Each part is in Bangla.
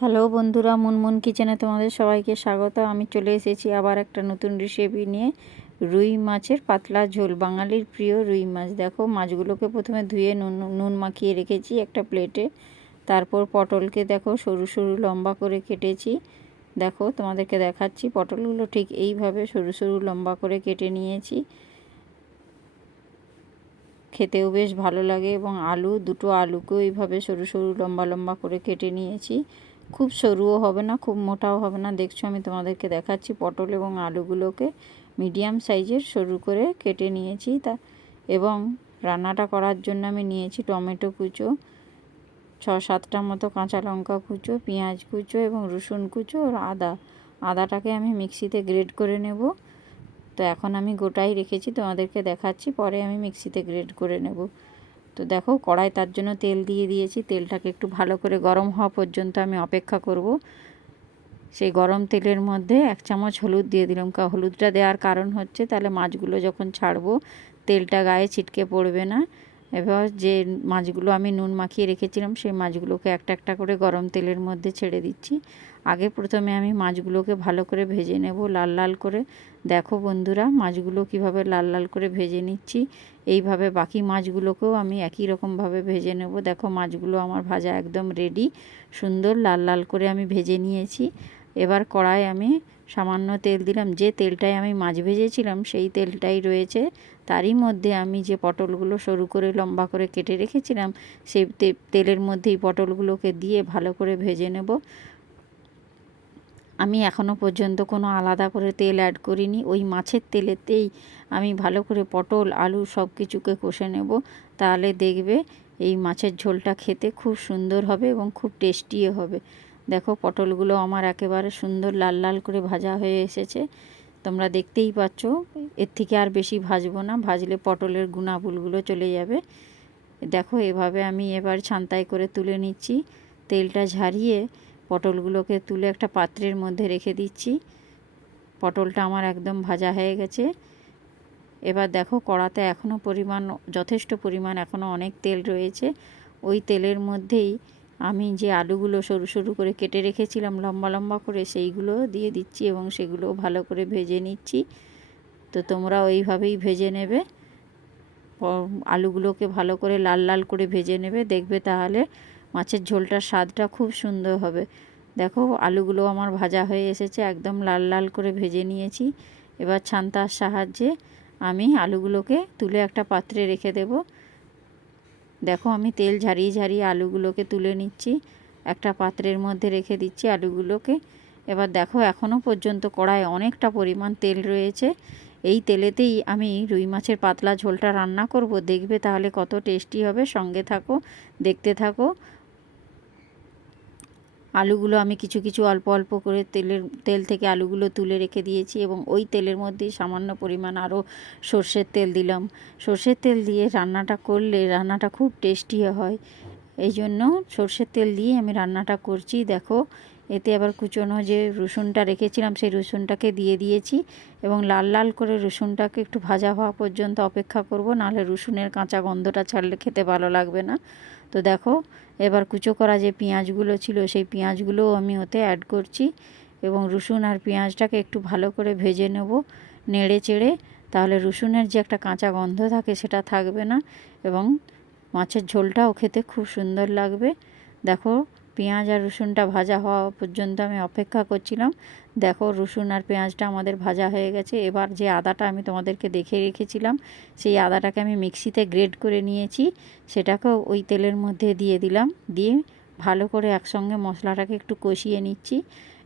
হ্যালো বন্ধুরা, মুনমুন কিচেনে তোমাদের সবাইকে স্বাগত। আমি চলে এসেছি আবার একটা নতুন রেসিপি নিয়ে। রুই মাছের পাতলা ঝোল, বাঙালির প্রিয় রুই মাছ। দেখো, মাছগুলোকে প্রথমে ধুয়ে নুন মাখিয়ে রেখেছি একটা প্লেটে। তারপর পটলকে দেখো সরু সরু লম্বা করে কেটেছি। দেখো, তোমাদেরকে দেখাচ্ছি, পটলগুলো ঠিক এইভাবে সরু সরু লম্বা করে কেটে নিয়েছি। খেতেও বেশ ভালো লাগে। এবং দুটো আলুকেও এইভাবে সরু সরু লম্বা লম্বা করে কেটে নিয়েছি। খুব সরুও হবে না, খুব মোটাও হবে না। দেখছো, আমি তোমাদেরকে দেখাচ্ছি। পটল এবং আলুগুলোকে মিডিয়াম সাইজের সরু করে কেটে নিয়েছি। এবং রান্নাটা করার জন্য আমি নিয়েছি টমেটো কুচো, 6-7টা মতো কাঁচা লঙ্কা কুচো, পেঁয়াজ কুচো এবং রসুন কুচো আর আদাটাকে আমি মিক্সিতে গ্রেড করে নেব। তো এখন আমি গোটাই রেখেছি, তোমাদেরকে দেখাচ্ছি, পরে আমি মিক্সিতে গ্রেড করে নেব। তো দেখো, কড়াই তার জন্য তেল দিয়ে দিয়েছি। তেলটাকে একটু ভালো করে গরম হওয়া পর্যন্ত আমি অপেক্ষা করব। সেই গরম তেলের মধ্যে 1 চামচ হলুদ দিয়ে দিলাম। হলুদটা দেওয়ার কারণ হচ্ছে, তাহলে মাছগুলো যখন ছাড়বো তেলটা গায়ে ছিটকে পড়বে না। এবার যে মাছগুলো আমি নুন মাখিয়ে রেখেছিলাম, সেই মাছগুলোকে একটা একটা করে গরম তেলের মধ্যে ছেড়ে দিচ্ছি। প্রথমে আমি মাছগুলোকে ভালো করে ভেজে নেব, লাল লাল করে। দেখো বন্ধুরা, মাছগুলো কিভাবে লাল লাল করে ভেজে নিচ্ছি। এইভাবে বাকি মাছগুলোকেও আমি একই রকমভাবে ভেজে নেব। দেখো, মাছগুলো আমার ভাজা একদম রেডি, সুন্দর লাল লাল করে আমি ভেজে নিয়েছি। এবার কড়াই আমি সামান্য তেল দিলাম। যে তেলটায় আমি মাছ ভেজেছিলাম সেই তেলটাই রয়েছে। তারই মধ্যে আমি যে পটলগুলো সরু করে লম্বা করে কেটে রেখেছিলাম, সেই তেলের মধ্যেই পটলগুলোকে দিয়ে ভালো করে ভেজে নেব। আমি এখনও পর্যন্ত কোনো আলাদা করে তেল অ্যাড করিনি। ওই মাছের তেলেতেই আমি ভালো করে পটল আলু সব কিছুকে কষে নেব। তাহলে দেখবে এই মাছের ঝোলটা খেতে খুব সুন্দর হবে এবং খুব টেস্টিও হবে। দেখো, পটলগুলো আমার একেবারে সুন্দর লাল লাল করে ভাজা হয়ে এসেছে, তোমরা দেখতেই পাচ্ছ। এর থেকে আর বেশি ভাজবো না, ভাজলে পটলের গুণাগুণগুলো চলে যাবে। দেখো, এভাবে আমি এবার ছান্তায় করে তুলে নিচ্ছি। তেলটা ঝারিয়ে পটলগুলোকে তুলে একটা পাত্রের মধ্যে রেখে দিচ্ছি। পটলটা আমার একদম ভাজা হয়ে গেছে। এবার দেখো, কড়াতে এখনও যথেষ্ট পরিমাণ এখনও অনেক তেল রয়েছে। ওই তেলের মধ্যেই আমি যে আলুগুলো সরু সরু করে কেটে রেখেছিলাম লম্বা লম্বা করে, সেইগুলো দিয়ে দিচ্ছি এবং সেগুলো ভালো করে ভেজে নিচ্ছি। তো তোমরা ওইভাবেই ভেজে নেবে, আলুগুলোকে ভালো করে লাল লাল করে ভেজে নেবে। দেখবে তাহলে মাছের ঝোলটার স্বাদটা খুব সুন্দর হবে। দেখো, আলুগুলো আমার ভাজা হয়ে এসেছে, একদম লাল লাল করে ভেজে নিয়েছি। এবার ছান্তার সাহায্যে আমি আলুগুলোকে তুলে একটা পাত্রে রেখে দেব। দেখো, আমি তেল ঝারিয়ে ঝারিয়ে আলুগুলোকে তুলে নিচ্ছি, একটা পাত্রের মধ্যে রেখে দিচ্ছি আলুগুলোকে। এবার দেখো, এখনও পর্যন্ত কড়ায় অনেকটা পরিমাণ তেল রয়েছে। এই তেলেতেই আমি রুই মাছের পাতলা ঝোলটা রান্না করব। দেখবে তাহলে কত টেস্টি হবে। সঙ্গে থাকো, দেখতে থাকো। আলুগুলো আমি কিছু কিছু অল্প অল্প করে তেল থেকে আলুগুলো তুলে রেখে দিয়েছি এবং ওই তেলের মধ্যেই সামান্য পরিমাণ আরও সর্ষের তেল দিলাম। সর্ষের তেল দিয়ে রান্নাটা করলে রান্নাটা খুব টেস্টি হয়। এই জন্য সর্ষের তেল দিয়ে আমি রান্নাটা করছি। দেখো, এতে আবার কুচনো যে রসুনটা রেখেছিলাম সেই রসুনটাকে দিয়ে দিয়েছি এবং লাল লাল করে রসুনটাকে একটু ভাজা হওয়া পর্যন্ত অপেক্ষা করব, নাহলে রসুনের কাঁচা গন্ধটা ছাড়লে খেতে ভালো লাগবে না। তো দেখো, এবার কুচো করা যে পেঁয়াজগুলো ছিল সেই পেঁয়াজগুলোও আমি ওতে অ্যাড করছি এবং রসুন আর পেঁয়াজটাকে একটু ভালো করে ভেজে নেব নেড়ে চেড়ে। তাহলে রসুনের যে একটা কাঁচা গন্ধ থাকে সেটা থাকবে না এবং মাছের ঝোলটাও খেতে খুব সুন্দর লাগবে। দেখো, পেঁয়াজ আর রসুনটা ভাজা হওয়া পর্যন্ত আমি অপেক্ষা করছিলাম। দেখো, রসুন আর পেঁয়াজটা আমাদের ভাজা হয়ে গেছে। এবার যে আদাটা আমি তোমাদেরকে দেখে রেখেছিলাম, সেই আদাটাকে আমি মিক্সিতে গ্রেড করে নিয়েছি, সেটাকেও ওই তেলের মধ্যে দিয়ে দিলাম। দিয়ে ভালো করে একসঙ্গে মশলাটাকে একটু কষিয়ে নিচ্ছি।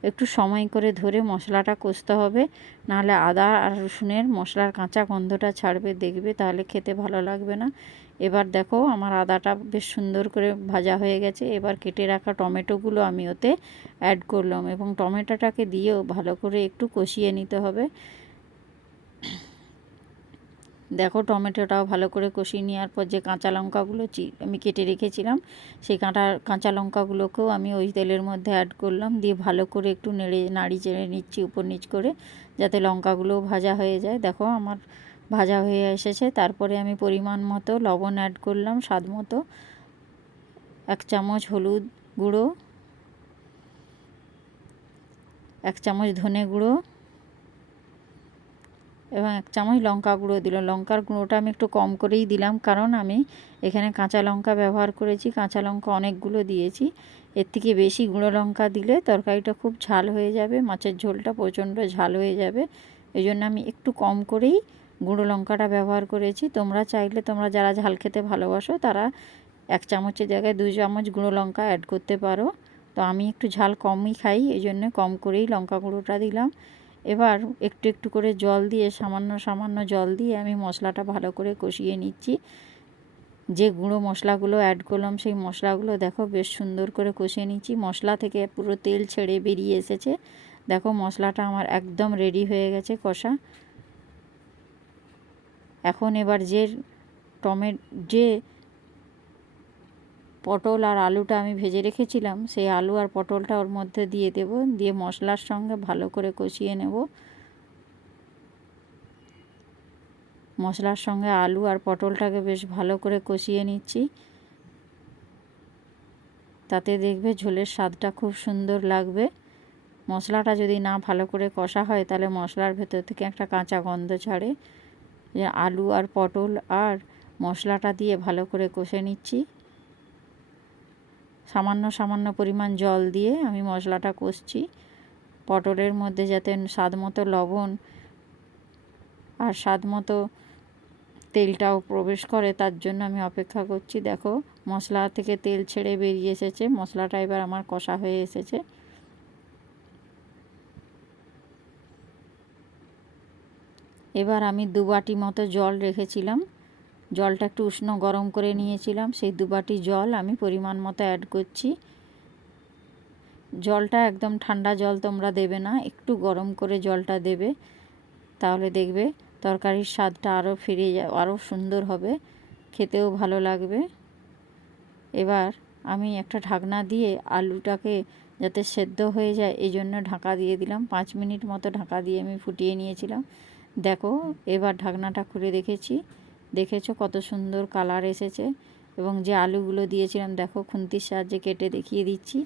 একটু সময় করে ধরে মশলাটা কষতে হবে, নাহলে আদা আর রসুনের মশলার কাঁচা গন্ধটা ছাড়বে, দেখবে তাহলে খেতে ভালো লাগবে না। এবার দেখো, আমার আদাটা বেশ সুন্দর করে ভাজা হয়ে গেছে। এবার কেটে রাখা টমেটোগুলো আমি ওতে অ্যাড করলাম এবং টমেটোটাকে দিয়েও ভালো করে একটু কষিয়ে নিতে হবে। দেখো, টমেটোটাও ভালো করে কষিয়ে নেওয়ার পর যে কাঁচা লঙ্কাগুলো আমি কেটে রেখেছিলাম, সেই কাঁচা লঙ্কাগুলোকেও আমি ওই তেলের মধ্যে অ্যাড করলাম। দিয়ে ভালো করে একটু নাড়ি চেড়ে নিচ্ছি উপর নিচ করে, যাতে লঙ্কাগুলোও ভাজা হয়ে যায়। দেখো, আমার ভাজা হয়ে এসেছে। তারপরে আমি পরিমাণ মতো লবণ অ্যাড করলাম, স্বাদ মতো 1 চামচ হলুদ গুঁড়ো, 1 চামচ ধনে গুঁড়ো এবং 1 চামচ লঙ্কা গুঁড়ো দিলাম। লঙ্কার গুঁড়োটা আমি একটু কম করেই দিলাম, কারণ আমি এখানে কাঁচা লঙ্কা ব্যবহার করেছি, কাঁচা লঙ্কা অনেকগুলো দিয়েছি। এর থেকে বেশি গুঁড়ো লঙ্কা দিলে তরকারিটা খুব ঝাল হয়ে যাবে, মাছের ঝোলটা প্রচণ্ড ঝাল হয়ে যাবে। এই জন্য আমি একটু কম করেই গুঁড়ো লঙ্কাটা ব্যবহার করেছি। তোমরা চাইলে, তোমরা যারা ঝাল খেতে ভালোবাসো তারা 1 চামচের জায়গায় 2 চামচ গুঁড়ো লঙ্কা অ্যাড করতে পারো। তো আমি একটু ঝাল কমই খাই, এই জন্য কম করেই লঙ্কা গুঁড়োটা দিলাম। এবার একটু একটু করে জল দিয়ে, সামান্য সামান্য জল দিয়ে আমি মশলাটা ভালো করে কষিয়ে নিচ্ছি। যে গুঁড়ো মশলাগুলো অ্যাড করলাম সেই মশলাগুলো দেখো বেশ সুন্দর করে কষিয়ে নিচ্ছি। মশলা থেকে পুরো তেল ছেড়ে বেরিয়ে এসেছে। দেখো মশলাটা আমার একদম রেডি হয়ে গেছে কষা। এখন এবার যে পটল আর আলুটা আমি ভেজে রেখেছিলাম, সেই আলু আর পটলটা ওর মধ্যে দিয়ে দেব, দিয়ে মশলার সঙ্গে ভালো করে কষিয়ে নেব। মশলার সঙ্গে আলু আর পটলটাকে বেশ ভালো করে কষিয়ে নিচ্ছি। তাতে দেখবে ঝোলের স্বাদটা খুব সুন্দর লাগবে। মশলাটা যদি না ভালো করে কষা হয় তাহলে মশলার ভেতর থেকে একটা কাঁচা গন্ধ ছাড়ে। আলু আর পটল আর মশলাটা দিয়ে ভালো করে কষে নিচ্ছি। সামান্য সামান্য পরিমাণ জল দিয়ে আমি মশলাটা কষছি। পটলের মধ্যে যাতে স্বাদ মতো লবণ আর স্বাদ মতো তেলটাও প্রবেশ করে, তার জন্য আমি অপেক্ষা করছি। দেখো মশলা থেকে তেল ছেড়ে বেরিয়ে এসেছে, মশলাটা এবার আমার কষা হয়ে এসেছে। এবার আমি 2 বাটি মতো জল রেখেছিলাম, জলটা একটু উষ্ণ গরম করে নিয়েছিলাম, সেই 2 বাটি জল আমি পরিমাণ মতো অ্যাড করছি। জলটা একদম ঠান্ডা জল তোমরা দেবে না, একটু গরম করে জলটা দেবে, তাহলে দেখবে তরকারির স্বাদটা আরও আরও সুন্দর হবে, খেতেও ভালো লাগবে। এবার আমি একটা ঢাকনা দিয়ে আলুটাকে যাতে সেদ্ধ হয়ে যায় এই জন্য ঢাকা দিয়ে দিলাম। 5 মিনিট মতো ঢাকা দিয়ে আমি ফুটিয়ে নিয়েছিলাম। দেখো এবার ঢাকনাটা খুলে দেখেছো কত সুন্দর কালার এসেছে। এবং যে আলুগুলো দিয়েছিলাম দেখো খুন্তির সাহায্যে কেটে দেখিয়ে দিচ্ছি,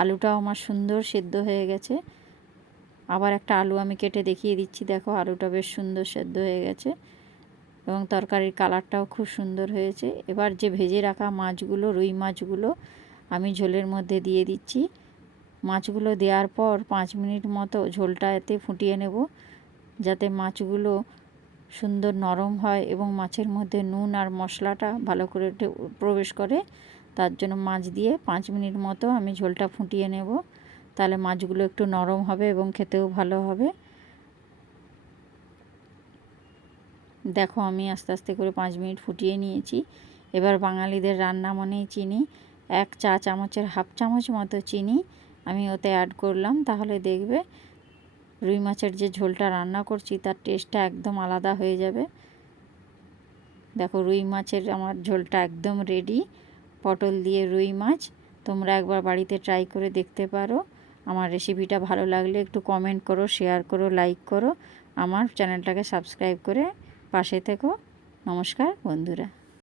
আলুটাও আমার সুন্দর সেদ্ধ হয়ে গেছে। আবার একটা আলু আমি কেটে দেখিয়ে দিচ্ছি, দেখো আলুটা বেশ সুন্দর সেদ্ধ হয়ে গেছে এবং তরকারির কালারটাও খুব সুন্দর হয়েছে। এবার যে ভেজে রাখা মাছগুলো, রুই মাছগুলো আমি ঝোলের মধ্যে দিয়ে দিচ্ছি। মাছগুলো দেওয়ার পর 5 মিনিট মতো ঝোলটা এতে ফুটিয়ে নেব, যাতে মাছগুলো সুন্দর নরম হয় এবং মাছের মধ্যে নুন আর মশলাটা ভালো করে প্রবেশ করে। তার জন্য মাছ দিয়ে 5 মিনিট মতো আমি ঝোলটা ফুটিয়ে নেব, তাহলে মাছগুলো একটু নরম হবে এবং খেতেও ভালো হবে। দেখো আমি আস্তে আস্তে করে 5 মিনিট ফুটিয়ে নিয়েছি। এবার বাঙালিদের রান্না মানেই চিনি, 1 চা চামচের হাফ চামচ মতো চিনি আমি ওতে অ্যাড করলাম, তাহলে দেখবে রুই মাছের যে ঝোলটা রান্না করছি তার টেস্টটা একদম আলাদা হয়ে যাবে। দেখো রুই মাছের আমার ঝোলটা একদম রেডি, পটল দিয়ে রুই মাছ। তোমরা একবার বাড়িতে ট্রাই করে দেখতে পারো। আমার রেসিপিটা ভালো লাগলে একটু কমেন্ট করো, শেয়ার করো, লাইক করো, আমার চ্যানেলটাকে সাবস্ক্রাইব করে পাশে থেকো। নমস্কার বন্ধুরা।